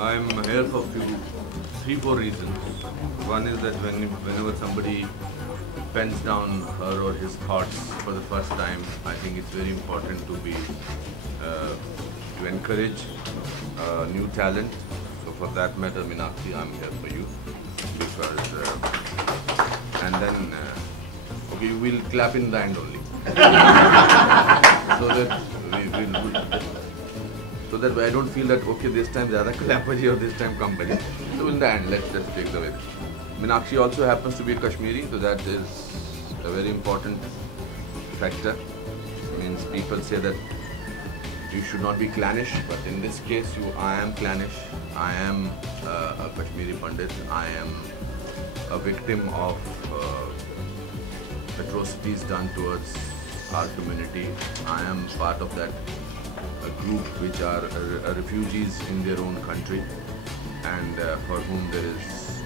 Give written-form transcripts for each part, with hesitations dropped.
I'm here for three, four reasons. One is that whenever somebody pens down her or his thoughts for the first time, I think it's very important to encourage new talent. So for that matter, Meenakshi, I'm here for you because and then okay, we'll clap in the end only so that I don't feel that okay, this time zyada clap bhaji or this time kam bhaji. So in the end, let's take the way. Meenakshi also happens to be a Kashmiri, so that is a very important factor. Means people say that you should not be clannish, but in this case, I am clannish. I am a Kashmiri Pandit. I am a victim of atrocities done towards our community. I am part of that group which are refugees in their own country, and for whom there is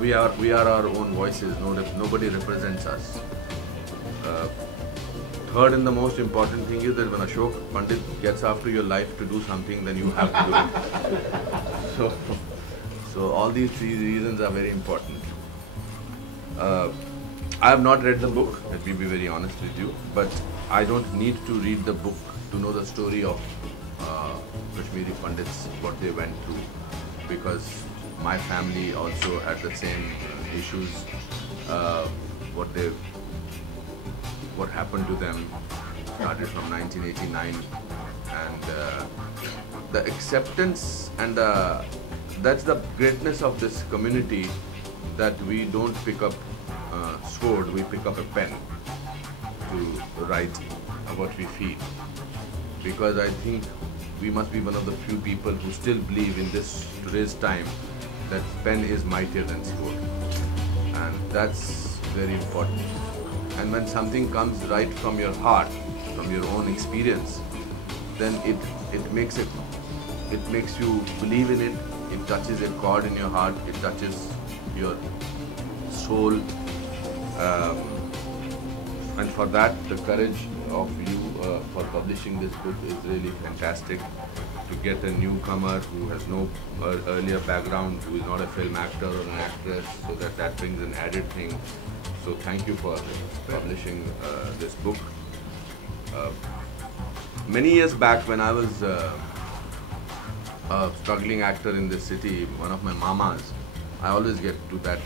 we are our own voices. Nobody represents us. Third and the most important thing is that when Ashok Pandit gets after your life to do something, then you have to do it. So all these three reasons are very important. I have not read the book, let me be very honest with you, but I don't need to read the book to know the story of Kashmiri Pandits, what they went through, because my family also had the same issues, what happened to them started from 1989, and the acceptance and that's the greatness of this community, that we don't pick up sword, we pick up a pen to write what we feel, because I think we must be one of the few people who still believe in today's time that pen is mightier than sword, and that's very important. And when something comes right from your heart, from your own experience, then it makes you believe in it. It touches a chord in your heart. It touches your soul, and for that, the courage of you for publishing this book is really fantastic. To get a newcomer who has no earlier background, who is not a film actor or an actress, so that brings an added thing. So thank you for publishing this book. Many years back, when I was a struggling actor in this city, one of my mamas, I always get to that,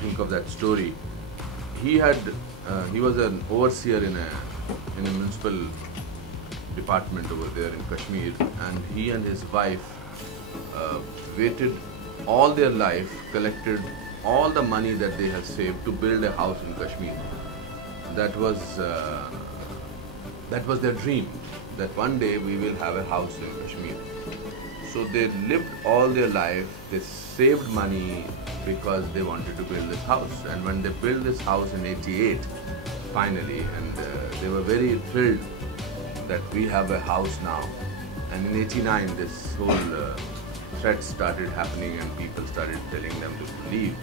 think of that story. He was an overseer in a municipal department over there in Kashmir, and he and his wife waited all their life, collected all the money that they had saved to build a house in Kashmir. That was their dream, that one day we will have a house in Kashmir. So they lived all their life, they saved money because they wanted to build this house. And when they built this house in '88, finally, and they were very thrilled that we have a house now. And in '89, this whole threats started happening and people started telling them to leave.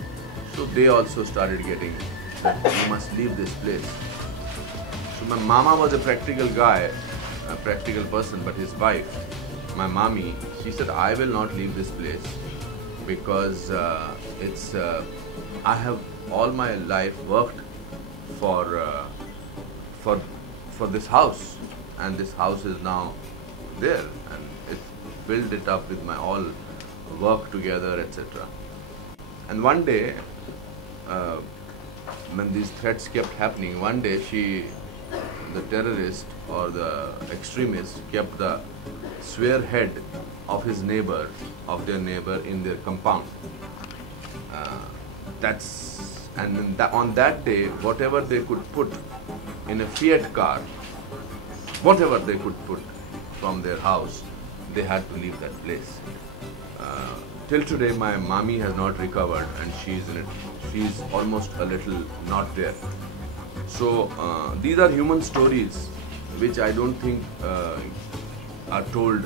So they also started getting that you must leave this place. So my mama was a practical guy, a practical person, but his wife, my mommy, she said, I will not leave this place because I have all my life worked for this house, and this house is now there, and it's built it up with my all work together, etc. And one day, when these threats kept happening, one day the terrorist or the extremist kept the swear head of their neighbor in their compound. On that day, whatever they could put in a Fiat car, whatever they could put from their house, they had to leave that place. Till today, my mommy has not recovered, and she's almost a little not there. So these are human stories which I don't think are told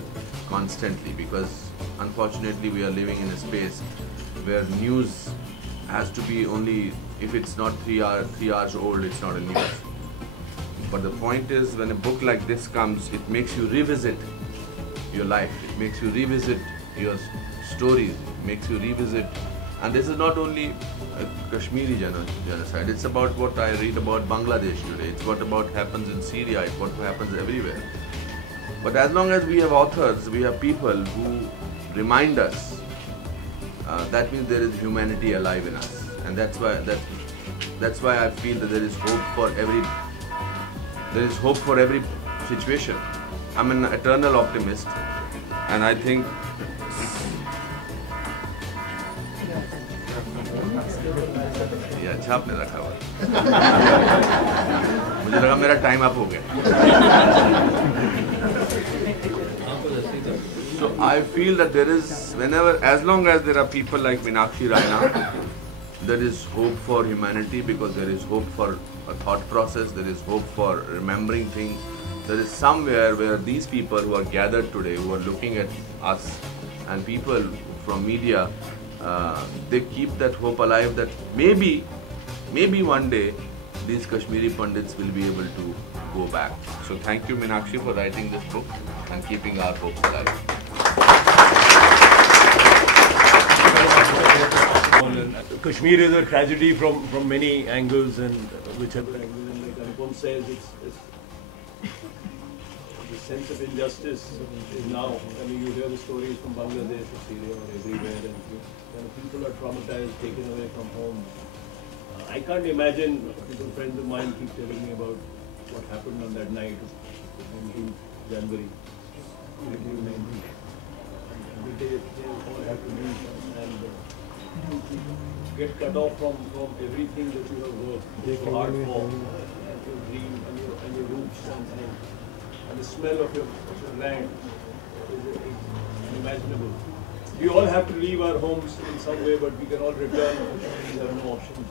constantly, because unfortunately we are living in a space where news has to be only, if it's not 3 hours old, it's not a news. But the point is, when a book like this comes, it makes you revisit your life. It makes you revisit your stories. It makes you revisit. And this is not only a Kashmiri genocide. It's about what I read about Bangladesh today. It's what about happens in Syria. It's what happens everywhere. But as long as we have authors, we have people who remind us, that means there is humanity alive in us, and that's why I feel that there is hope for every situation. I'm an eternal optimist, and I think ये अच्छा आपने रखा हुआ मुझे लगा मेरा time up हो गया. So I feel that there is, as long as there are people like Meenakshi Raina, there is hope for humanity, because there is hope for a thought process, there is hope for remembering things. There is somewhere where these people who are gathered today, who are looking at us, and people from media, they keep that hope alive that maybe one day these Kashmiri Pandits will be able to go back. So thank you, Meenakshi, for writing this book and keeping our hope alive. Kashmir is a tragedy from many angles, and whichever angle, and like Anupam says, it's the sense of injustice is now. I mean, you hear the stories from Bangladesh or Syria or everywhere, and people are traumatized, taken away from home. I can't imagine. Friends of mine keep telling me about what happened on that night of 19th January 1990. Every day they all have to leave and get cut off from everything that you have worked so hard for, and your dream and your roots and the smell of your land is unimaginable. We all have to leave our homes in some way, but we can all return. We have no options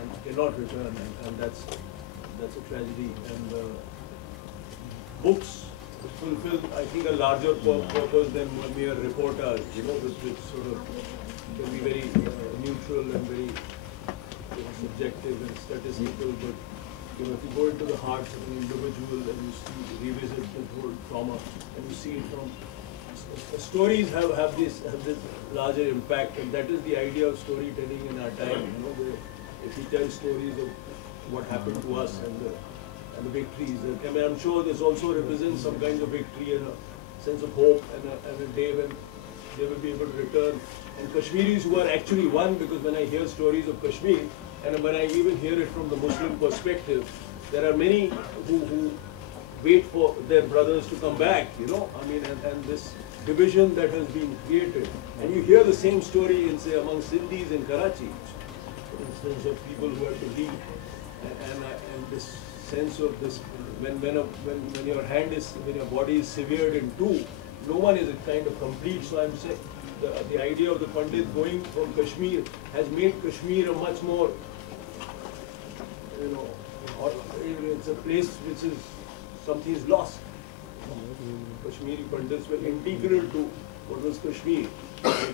and cannot return, and that's a tragedy. And books fulfill, I think, a larger purpose than mere reportage, which sort of can be very neutral and very subjective and statistical, but if you go into the heart of an individual and you revisit the whole trauma and you see it from stories have this larger impact, and that is the idea of storytelling in our time. If we tell stories of what happened to us and the victories, I mean, I'm sure this also represents some kind of victory and a sense of hope and a day when they will be able to return. And Kashmiris who are actually one, because when I hear stories of Kashmir, and when I even hear it from the Muslim perspective, there are many who wait for their brothers to come back, I mean, and this division that has been created. And you hear the same story in, say, among Sindhis in Karachi, for instance, of people who have to leave, and this sense of this, when your body is severed in two, no one is kind of complete. So I'm saying the idea of the Pandit going from Kashmir has made Kashmir a much more, it's a place which is, something is lost. Kashmiri Pandits were integral to what was Kashmir.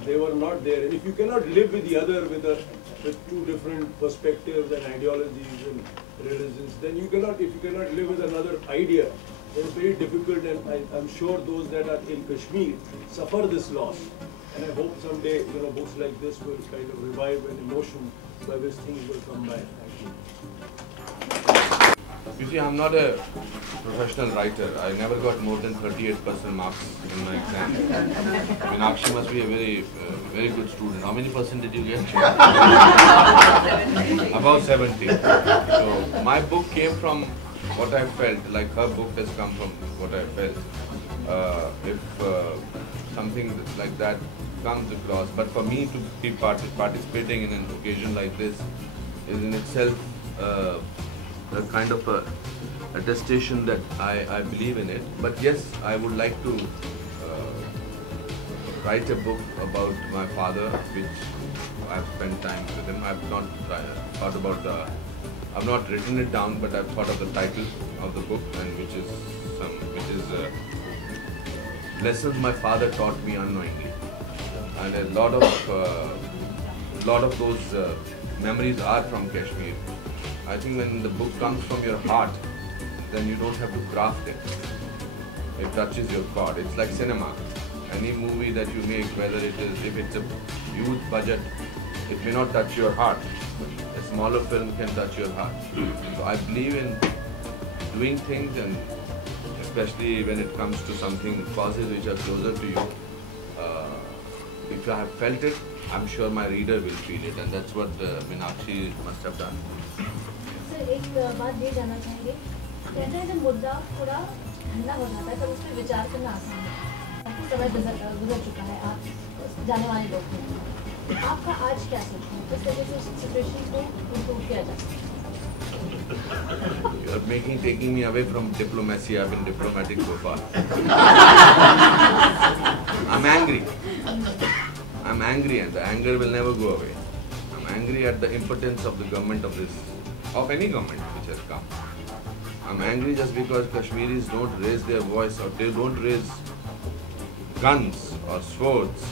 They were not there. And if you cannot live with the other, with two different perspectives and ideologies and religions, then if you cannot live with another idea, then it's very difficult. And I'm sure those that are in Kashmir suffer this loss. And I hope someday, books like this will kind of revive an emotion by which things will come back. Thank you. You see, I'm not a professional writer. I never got more than 38% marks in my exam. Meenakshi must be a very, very good student. How many percent did you get? About 70. So my book came from what I felt, like her book has come from what I felt. If something like that comes across, but for me to be participating in an occasion like this is in itself a kind of a attestation that I believe in it. But yes, I would like to write a book about my father, which I've spent time with him. I've not thought about I've not written it down, but I've thought of the title of the book, and which is lessons my father taught me unknowingly, and a lot of those memories are from Kashmir. I think when the book comes from your heart, then you don't have to craft it. it touches your chord. It's like cinema. Any movie that you make, whether if it's a huge budget, it may not touch your heart. A smaller film can touch your heart. So I believe in doing things, and especially when it comes to something causes which are closer to you. If I have felt it, I'm sure my reader will feel it, and that's what Meenakshi must have done. Sir एक बात ये जानना चाहेंगे, कहते हैं जब मुद्दा थोड़ा ठंडा हो जाता है तब उस पर विचार करना आसान है। काफी समय गुजर चुका है, आप जाने वाले लोग हैं, आपका आज क्या सोच है, किस तरह से उस सिचुएशन को इम्प्रूव किया जा सकता है? You are taking me away from diplomacy. I've been diplomatic so far. I'm angry. I'm angry, and the anger will never go away. I'm angry at the impotence of the government of any government which has come. I'm angry just because Kashmiris don't raise their voice, or they don't raise guns or swords,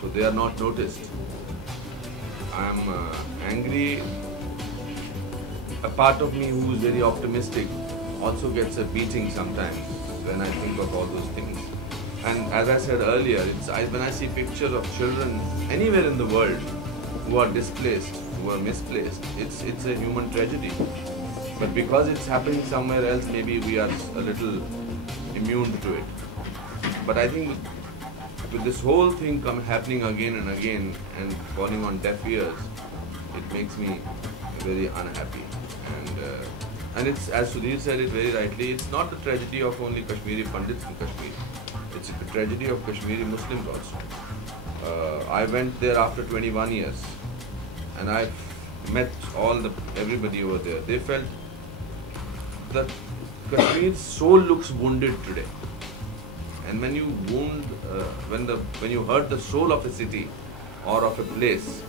so they are not noticed. I'm angry. A part of me who is very optimistic also gets a beating sometimes when I think of all those things. And as I said earlier, when I see pictures of children anywhere in the world who are displaced, who are misplaced, it's a human tragedy. But because it's happening somewhere else, maybe we are a little immune to it. But I think with this whole thing happening again and again and falling on deaf ears, it makes me very unhappy. And it's, as Sudhir said it very rightly, it's not the tragedy of only Kashmiri Pandits in Kashmir. It's a tragedy of Kashmiri Muslims also. I went there after 21 years, and I've met everybody over there. They felt that Kashmir's soul looks wounded today. And when you when you hurt the soul of a city or of a place,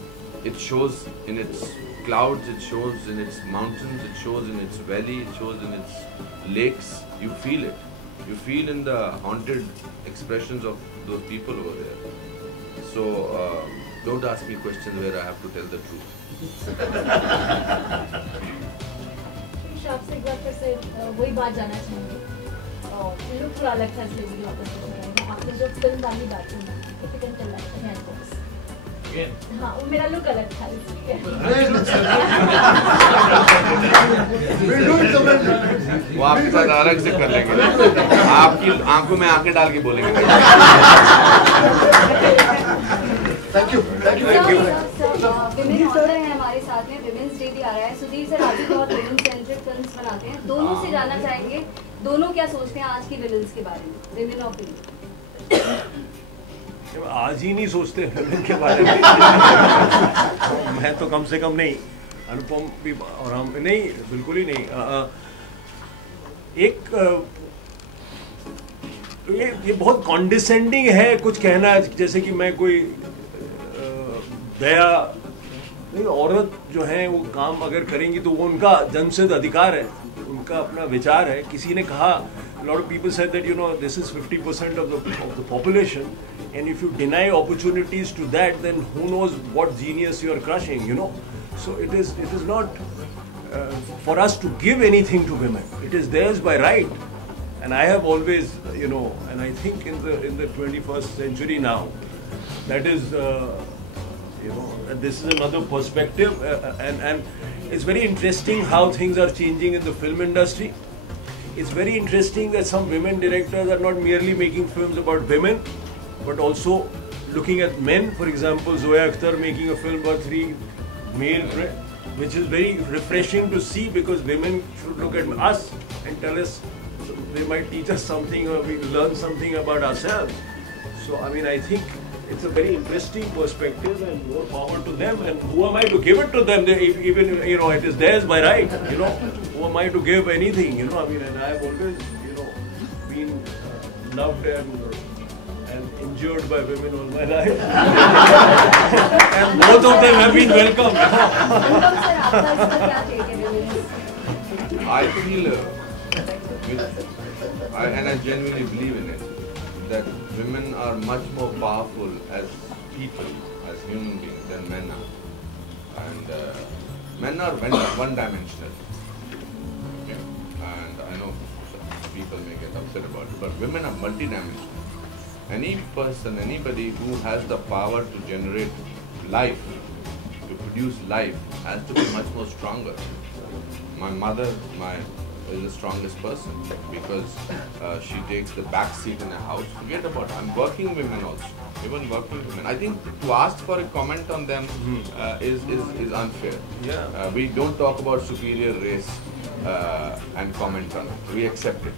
it shows in its clouds, it shows in its mountains, it shows in its valley, it shows in its lakes. You feel it. You feel in the haunted expressions of those people over there. So don't ask me questions where I have to tell the truth. आपसे एक बार फिर से वही बात जानना चाहेंगे, look थोड़ा अलग था इसलिए मुझे वापस पूछना है। आपने जो फिल्म वाली बात की, if you can tell that again, of course. हाँ, वो मेरा लुक अलग था इसलिए। वो आपके साथ अलग से कर लेंगे, आपकी आंखों में आंखें डाल के बोलेंगे। Thank you. विमेन ऑनर है हमारे साथ में, विमेन्स डे भी आ रहा है। सुधीर सर आप भी बहुत विमेन सेंट्रिक फिल्म्स बनाते हैं, दोनों से जानना चाहेंगे, दोनों क्या सोचते हैं आज की विमेन्स के बारे में, विमेन ऑफ इंडिया? आज ही नहीं सोचते विमेन के बारे में। मैं तो कम से कम नहीं, अनुपम भी और हम नहीं, बिल्कुल ही नहीं। ये बहुत कॉन्डिसेंडिंग है कुछ कहना, जैसे कि मैं कोई दया नहीं। औरत जो है वो काम अगर करेंगी तो वो उनका जन्मसिद्ध अधिकार है, उनका अपना विचार है। किसी ने कहा, lot of people said that this is 50% of the population, and if you deny opportunities to that, then who knows what genius you are crushing, So it is not for us to give anything to women. It is theirs by right. And I have always, and I think in the 21st century now, that is, this is another perspective, and it's very interesting how things are changing in the film industry. It's very interesting that some women directors are not merely making films about women, but also looking at men. For example, Zoya Akhtar making a film about 3 male friends, which is very refreshing to see, because women should look at us and tell us, they might teach us something, or we learn something about ourselves. So, I think it's a very interesting perspective, and more power to them. And who am I to give it to them? Even it is theirs by right. Who am I to give anything? And I have always been loved and injured by women all my life, and both of them have been welcome. I feel, and I genuinely believe in it, that women are much more powerful as people, as human beings, than men are. And men are one-dimensional. And I know people may get upset about it, but women are multidimensional. Any person, anybody who has the power to generate life, to produce life, has to be much more stronger. My mother is the strongest person because she takes the back seat in a house. Forget about it. I'm working women also, even working women. I think to ask for a comment on them is unfair. Yeah. We don't talk about superior race and comment on it. We accept it.